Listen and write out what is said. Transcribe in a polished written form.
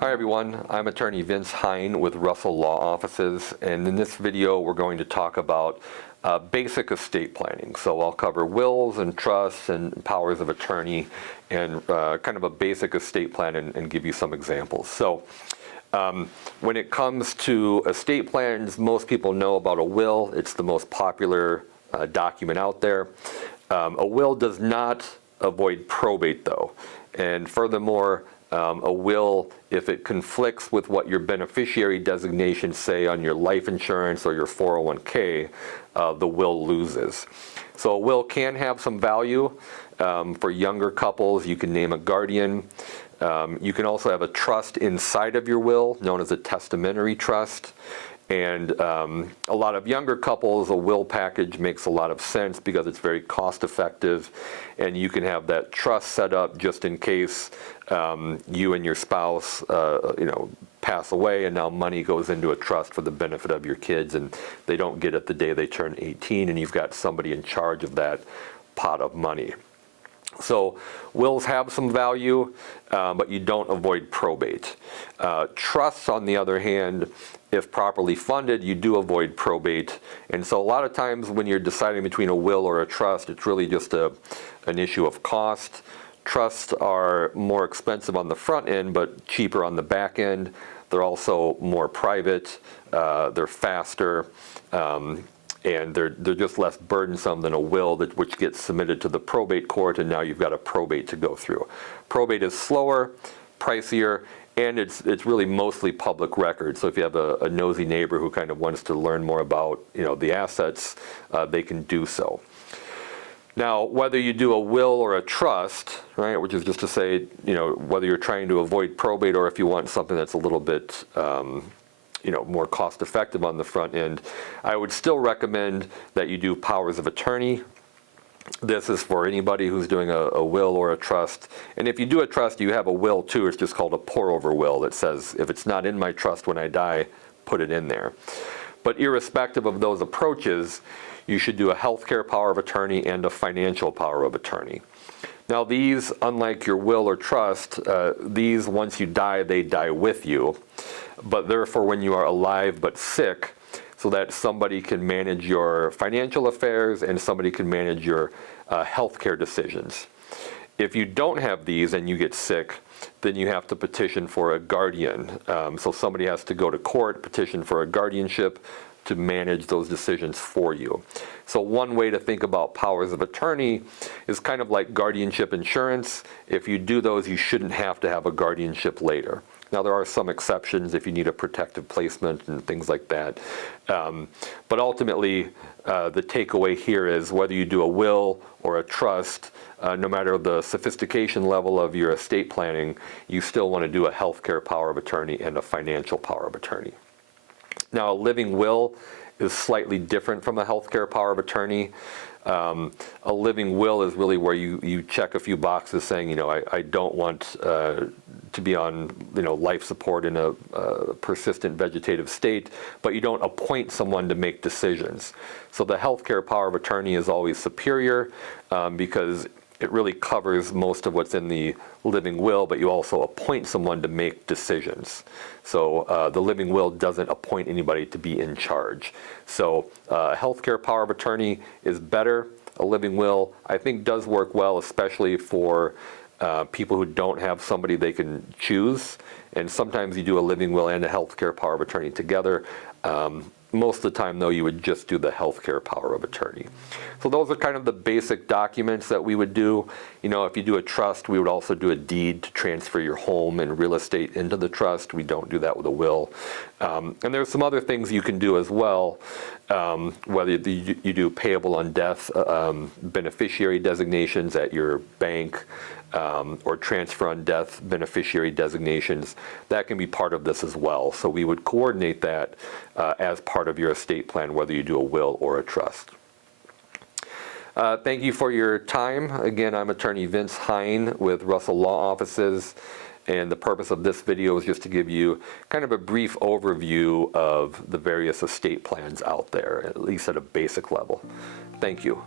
Hi everyone, I'm attorney Vince Hein with Russell Law Offices, and in this video we're going to talk about basic estate planning. So I'll cover wills and trusts and powers of attorney and kind of a basic estate plan and give you some examples. So when it comes to estate plans, most people know about a will. It's the most popular document out there. A will does not avoid probate though, and furthermore, a will, if it conflicts with what your beneficiary designations say on your life insurance or your 401k, the will loses. So a will can have some value. For younger couples, you can name a guardian. You can also have a trust inside of your will, known as a testamentary trust. And a lot of younger couples, a will package makes a lot of sense because it's very cost effective, and you can have that trust set up just in case you and your spouse pass away, and now money goes into a trust for the benefit of your kids, and they don't get it the day they turn 18, and you've got somebody in charge of that pot of money. So wills have some value, but you don't avoid probate. Trusts, on the other hand, if properly funded, you do avoid probate. And so a lot of times when you're deciding between a will or a trust, it's really just an issue of cost. Trusts are more expensive on the front end, but cheaper on the back end. They're also more private, they're faster, and they're just less burdensome than a will which gets submitted to the probate court, and now you've got a probate to go through. Probate is slower, pricier, and it's really mostly public record. So if you have a nosy neighbor who kind of wants to learn more about the assets, they can do so. Now, whether you do a will or a trust, right, which is just to say, whether you're trying to avoid probate or if you want something that's a little bit more cost effective on the front end, I would still recommend that you do powers of attorney. This is for anybody who's doing a will or a trust. And if you do a trust, you have a will too. It's just called a pour-over will that says, if it's not in my trust when I die, put it in there. But irrespective of those approaches, you should do a healthcare power of attorney and a financial power of attorney. Now these, unlike your will or trust, these, once you die, they die with you. But therefore, when you are alive but sick, so that somebody can manage your financial affairs and somebody can manage your healthcare decisions. If you don't have these and you get sick, then you have to petition for a guardian. So somebody has to go to court, petition for a guardianship to manage those decisions for you. So one way to think about powers of attorney is kind of like guardianship insurance. If you do those, you shouldn't have to have a guardianship later. Now there are some exceptions if you need a protective placement and things like that. But ultimately, the takeaway here is whether you do a will or a trust, no matter the sophistication level of your estate planning, you still want to do a healthcare power of attorney and a financial power of attorney. Now a living will is slightly different from a healthcare power of attorney. A living will is really where you check a few boxes saying, I don't want to be on life support in a persistent vegetative state, but you don't appoint someone to make decisions. So the healthcare power of attorney is always superior because it really covers most of what's in the living will, but you also appoint someone to make decisions. So the living will doesn't appoint anybody to be in charge. So healthcare power of attorney is better. A living will, I think, does work well, especially for people who don't have somebody they can choose. And sometimes you do a living will and a healthcare power of attorney together. Most of the time, though, you would just do the healthcare power of attorney. So those are kind of the basic documents that we would do. If you do a trust, we would also do a deed to transfer your home and real estate into the trust. We don't do that with a will. And there's some other things you can do as well, whether you do payable on death beneficiary designations at your bank, or transfer on death beneficiary designations. That can be part of this as well. So we would coordinate that as part of your estate plan, whether you do a will or a trust. Thank you for your time. Again, I'm attorney Vince Hein with Russell Law Offices, and the purpose of this video is just to give you kind of a brief overview of the various estate plans out there, at least at a basic level. Thank you.